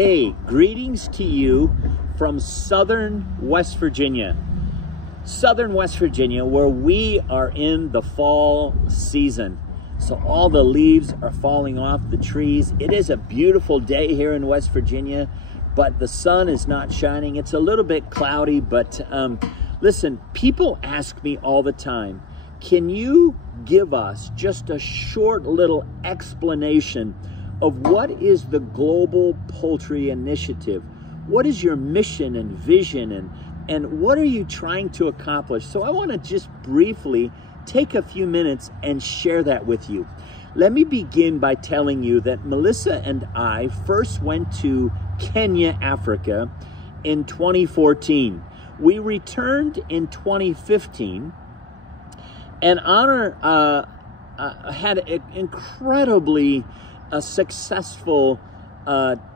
Hey, greetings to you from southern West Virginia. Southern West Virginia, where we are in the fall season. So all the leaves are falling off the trees. It is a beautiful day here in West Virginia, but the sun is not shining. It's a little bit cloudy, but listen, people ask me all the time, can you give us just a short little explanation of what is the Global Poultry Initiative? What is your mission and vision, and what are you trying to accomplish? So I want to just briefly take a few minutes and share that with you. Let me begin by telling you that Melissa and I first went to Kenya, Africa in 2014. We returned in 2015 and had incredibly successful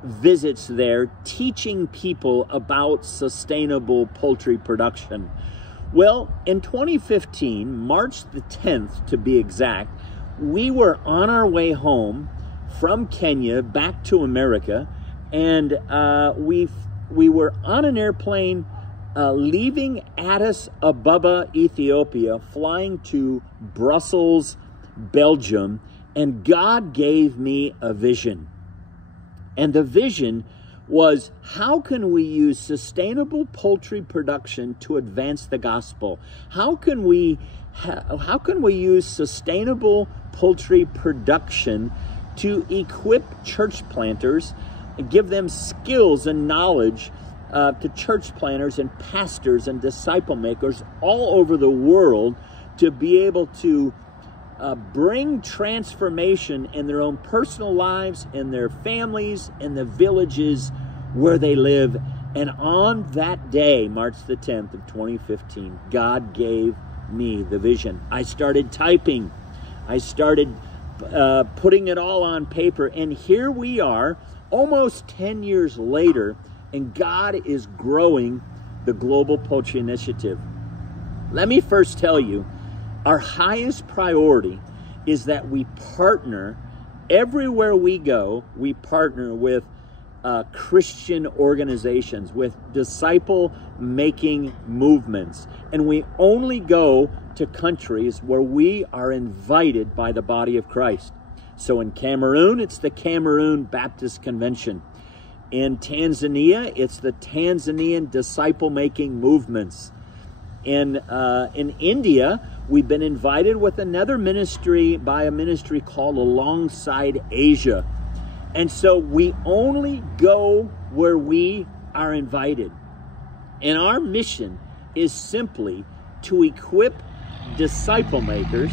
visits there, teaching people about sustainable poultry production. Well, in 2015, March the 10th to be exact, we were on our way home from Kenya back to America, and we were on an airplane leaving Addis Ababa, Ethiopia, flying to Brussels, Belgium, and God gave me a vision. And the vision was, how can we use sustainable poultry production to advance the gospel? How can we use sustainable poultry production to equip church planters and give them skills and knowledge to church planters and pastors and disciple makers all over the world to be able to bring transformation in their own personal lives, in their families, in the villages where they live. And on that day, March the 10th of 2015, God gave me the vision. I started typing. I started putting it all on paper. And here we are, almost 10 years later, and God is growing the Global Poultry Initiative. Let me first tell you, our highest priority is that we partner, everywhere we go, we partner with Christian organizations, with disciple-making movements. And we only go to countries where we are invited by the body of Christ. So in Cameroon, it's the Cameroon Baptist Convention. In Tanzania, it's the Tanzanian disciple-making movements. In India, we've been invited with another ministry, by a ministry called Alongside Asia. And so we only go where we are invited. And our mission is simply to equip disciple makers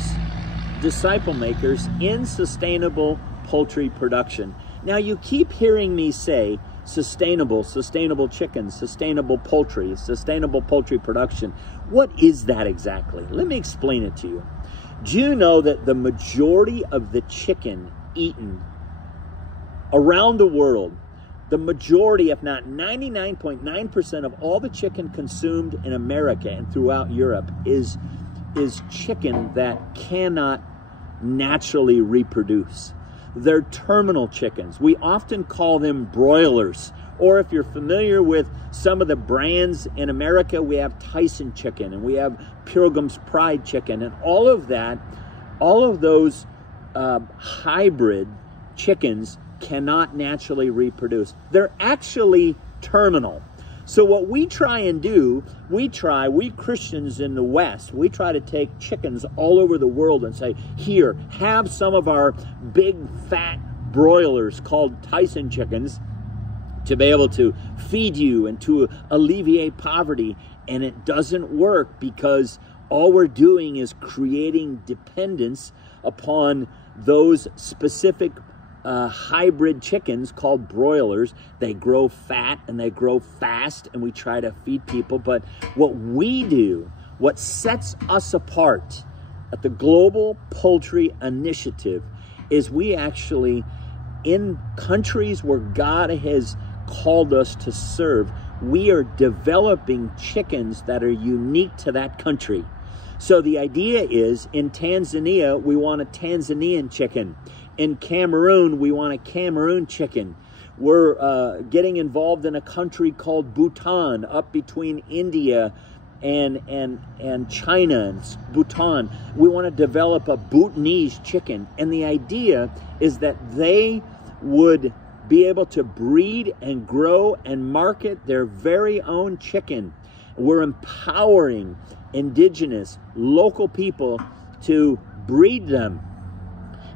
in sustainable poultry production. Now, you keep hearing me say sustainable chicken, sustainable poultry production. What is that exactly? Let me explain it to you. Do you know that the majority of the chicken eaten around the world, the majority, if not 99.9% of all the chicken consumed in America and throughout Europe is chicken that cannot naturally reproduce? They're terminal chickens. We often call them broilers. Or if you're familiar with some of the brands in America, we have Tyson chicken and we have Pilgrim's Pride chicken, and all of those hybrid chickens cannot naturally reproduce. They're actually terminal. So what we try and do, we Christians in the West, we try to take chickens all over the world and say, here, have some of our big fat broilers called Tyson chickens to be able to feed you and to alleviate poverty. And it doesn't work, because all we're doing is creating dependence upon those specific hybrid chickens called broilers. They grow fat and they grow fast, and we try to feed people. But what we do, what sets us apart at the Global Poultry Initiative, is we actually, in countries where God has called us to serve, we are developing chickens that are unique to that country. So the idea is, in Tanzania, we want a Tanzanian chicken. In Cameroon, we want a Cameroon chicken. We're getting involved in a country called Bhutan, up between India and China and Bhutan. We want to develop a Bhutanese chicken, and the idea is that they would be able to breed and grow and market their very own chicken. We're empowering indigenous, local people to breed them.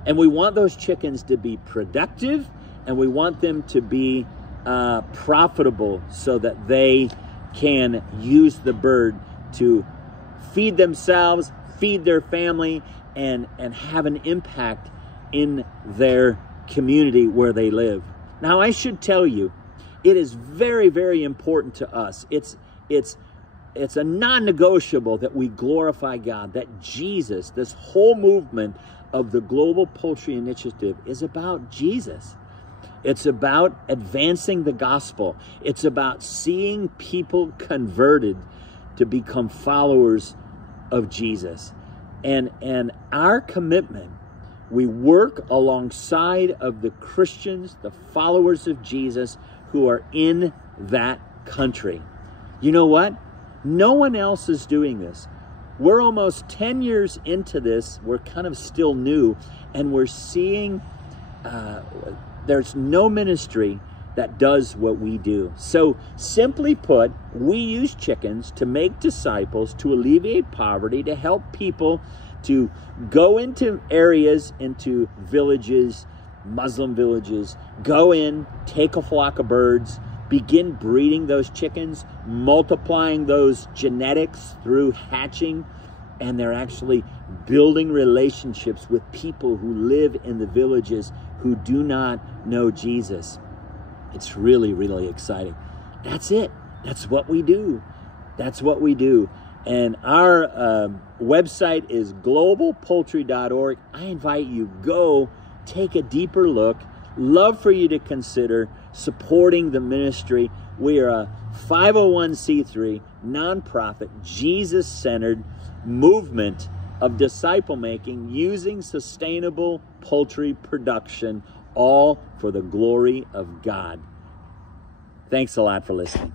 And we want those chickens to be productive, and we want them to be profitable so that they can use the bird to feed themselves, feed their family, and have an impact in their community where they live. Now, I should tell you, it is very, very important to us. It's a non-negotiable that we glorify God, that Jesus, this whole movement of the Global Poultry Initiative is about Jesus. It's about advancing the gospel. It's about seeing people converted to become followers of Jesus. And our commitment, we work alongside of the Christians, the followers of Jesus who are in that country. You know what? No one else is doing this. We're almost 10 years into this. We're kind of still new, and we're seeing there's no ministry that does what we do. So simply put, we use chickens to make disciples, to alleviate poverty, to help people to go into areas, into villages, Muslim villages, go in, take a flock of birds, begin breeding those chickens, multiplying those genetics through hatching, and they're actually building relationships with people who live in the villages who do not know Jesus. It's really, really exciting. That's it. That's what we do. That's what we do. And our website is globalpoultry.org. I invite you, go take a deeper look. Love for you to consider supporting the ministry. We are a 501c3 nonprofit, Jesus-centered movement of disciple making using sustainable poultry production, all for the glory of God. Thanks a lot for listening.